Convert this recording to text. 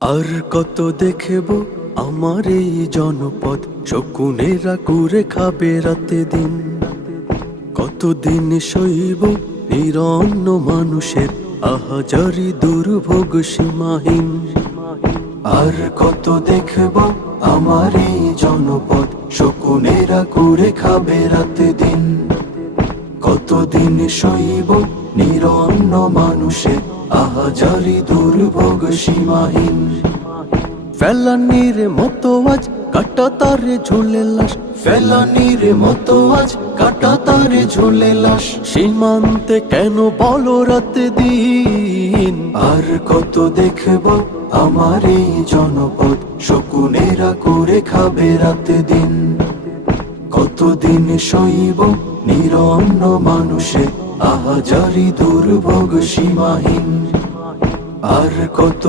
আর কত দেখব আমার এই জনপদ, শকুনেরা কুরে খাবে রাতে দিন। কতদিন সইব নিরন্ন মানুষের আহাজারি দুর্ভোগ সীমাহীন। আর কত দেখব আমার এই জনপদ, শকুনেরা কুরে খাবে রাতে দিন। কতদিন সইব নিরন্ন মানুষের আহাজারি দুর্ভোগ সীমাহীন। ফেলানির মতো আজ কাটা তারে ঝুলে লাশ, ফেলানির মতো আজ কাটা তারে ঝুলে লাশ। সীমান্তে কেন বলো রাতে দিন। আর কত দেখব আমার এই জনপদ, শকুনেরা করে খাবে রাতে দিন। কতদিন সইব নিরন্ন মানুষে আহাজারি দুর্ভোগ সীমাহীন। আর কত